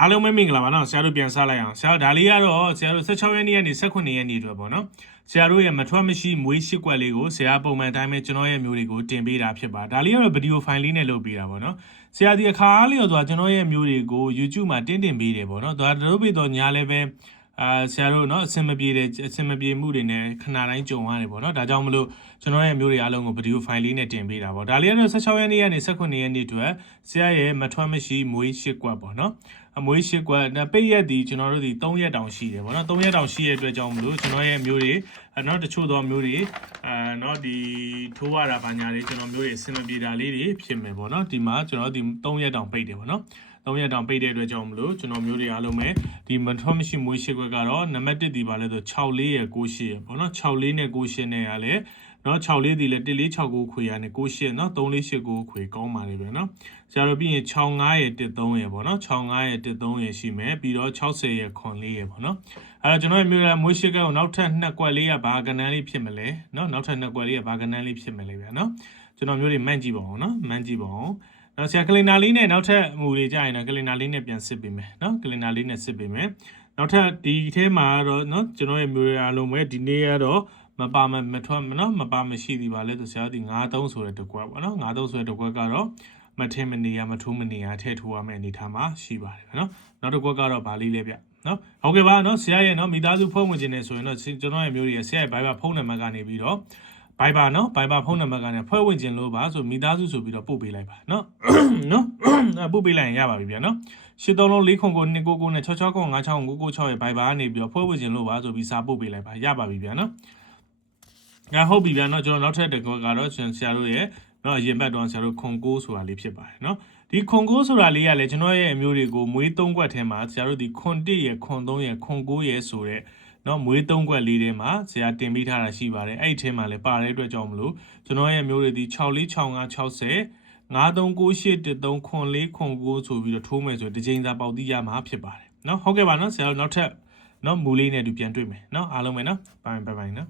အားလုံးပဲမင်္ဂလာပါနော်ဆရာတို့ပြန်စားလိုက်အောင်ဆရာဒါလေးကတော့ဆရာတို့16ရက်နေ့ကနေ18ရက်နေ့အတွက်ပေါ့နော်ဆရာတို့ရဲ့မထွက်မရှိမွေးရှိကွက်လေးကိုဆရာပုံမှန်တိုင်းပဲကျွန်တော်ရဲ့မျိုးတွေကိုတင်ပေးတာဖြစ်ပါဒါလေးကတော့ဗီဒီယိုဖိုင်လေးနဲ့လုပ်ပေးတာပေါ့နော်ဆရာဒီအခါအားလျော်စွာကျွန်တော်ရဲ့မျိုးတွေကို YouTube မှာတင်ပေးတယ်ပေါ့နော်ဒါတို့ပြီးတော့ညာလည်းပဲဆရာတို့เนาะအစင်မပြေမှုတွေနဲ့ခဏတိုင်းကြုံရတယ်ပေါ့เนาะဒါကြောင့်မလို့ကျွန်တော်ရဲ့မျိုးတွေအားလုံးကိုဗီဒီယိုဖိုင်လေးနဲ့တင်ပေးတာပေါ့ဒါလေးကတော့16ရက်နေ့ကနေ18ရက်နေ့အတွက်ဆရာရဲ့မထွက်မရှိမွေးရှိကွက်ပေါ့เนาะအမွေးရှိကွက်ပိတ်ရက်ဒီကျွန်တော်တို့ဒီ3ရက်တောင်ရှိတယ်ပေါ့เนาะ3ရက်တောင်ရှိရဲ့အတွက်ကြောင့်မလို့ကျွန်တော်ရဲ့မျိုးတွေเนาะတချို့သောမျိုးတွေเนาะဒီထိုးရတာဘာညာတွေကျွန်တော်မျိုးတွေအစင်မပြေတာလေးတွေဖြစ်မယ်ပေါ့เนาะဒီမှာကျွန်တော်ဒီ3ရက်တောင်ပိတ်တယ်ပေါ့เนาะ3ရက်တောင်ပိတ်တဲ့အတွက်ကြောင့်မလို့ကျွန်တော်မျိုးတွေအားလုံးပဲဒီမထွက်မရှိမွေးရှိခွက်ကတော့နံပါတ်1ဒီပါလဲဆို64ရ98ရပေါ့နော်64နဲ့98နဲ့ရလဲเนาะ64ဒီလဲ1469ခွေရနဲ့98เนาะ3489ခွေကောင်းပါလေပဲเนาะဆရာတို့ပြီးရင်65ရ13ရပေါ့နော်65ရ13ရရှိမယ်ပြီးတော့60ရ94ရပေါ့နော်အဲ့တော့ကျွန်တော်မျိုးရမွေးရှိခွက်ကိုနောက်ထပ်2ကွက်လေးကဘာကဏ္ဍလေးဖြစ်မလဲเนาะနောက်ထပ်2ကွက်လေးကဘာကဏ္ဍလေးဖြစ်မလဲဗျာเนาะကျွန်တော်မျိုးတွေမှန်းကြည့်ပါအောင်เนาะမှန်းကြည့်ပါအောင်နော်ဆရာကလင်နာလေးနဲ့နောက်ထပ်မူတွေကြာရင်တော့ကလင်နာလေးနဲ့ပြန်စစ်ပေးမယ်နော်ကလင်နာလေးနဲ့စစ်ပေးမယ်နောက်ထပ်ဒီထဲမှာတော့နော်ကျွန်တော်ရဲ့မျိုးရအားလုံးပဲဒီနေ့ကတော့မပါမထွက်နော်မပါမရှိသေးပါလဲဆိုဆရာဒီ93ဆိုတဲ့တကွက်ပေါ့နော်93ဆိုတဲ့တကွက်ကတော့မထင်းမနေရမထိုးမနေရထည့်ထိုးရမယ့်အနေထားမှာရှိပါတယ်နော်နောက်တစ်ကွက်ကတော့ဗာလေးလေးဗျနော်ဟုတ်ကဲ့ပါနော်ဆရာရဲ့နော်မိသားစုဖုန်းဝင်ခြင်းနေဆိုရင်တော့ကျွန်တော်ရဲ့မျိုးတွေဆရာရဲ့ Viber ဖုန်းနံပါတ်ကနေပြီးတော့Viber နော် Viber ဖုန်းနံပါတ်ကနေဖွဲ့ဝင်ခြင်းလို့ပါဆိုမိသားစုဆိုပြီးတော့ပို့ပေးလိုက်ပါနော်နော်ပို့ပေးလိုက်ရင်ရပါပြီဗျာနော်83လုံး4099299နဲ့66956996ရဲ့ Viber ကနေပြီးတော့ဖွဲ့ဝင်ခြင်းလို့ပါဆိုပြီးစာပို့ပေးလိုက်ပါရပါပြီဗျာနော်ငါဟုတ်ပြီဗျာနော်ကျွန်တော်နောက်ထပ်တစ်ခုကတော့ဆရာတို့ရဲ့နော်အရင်ဘက်တော့ဆရာတို့ခွန်ကိုဆိုတာလေးဖြစ်ပါတယ်နော်ဒီခွန်ကိုဆိုတာလေးကလည်းကျွန်တော်ရဲ့အမျိုးတွေကိုမွေး3ခွက်ထဲမှာဆရာတို့ဒီခွန်1ရယ်ခွန်3ရယ်ခွန်9ရယ်ဆိုတဲ့နော်မွေး3ခွက်လေးထဲမှာဆရာတင်ပေးထားတာရှိပါတယ်အဲ့ဒီထဲမှာလည်းပါတဲ့အတွက်ကြောင့်မလို့ကျွန်တော်ရဲ့မျိုးတွေဒီ646560 939813ခွန်4ခွန်9ဆိုပြီးတော့ထိုးမယ်ဆိုဒီချိန်စာပေါက်တိရမှာဖြစ်ပါတယ်နော်ဟုတ်ကဲ့ပါနော်ဆရာတို့နောက်ထပ်နော်မူလေးနဲ့တူပြန်တွေ့မယ်နော်အားလုံးပဲနော်ဘိုင်နော်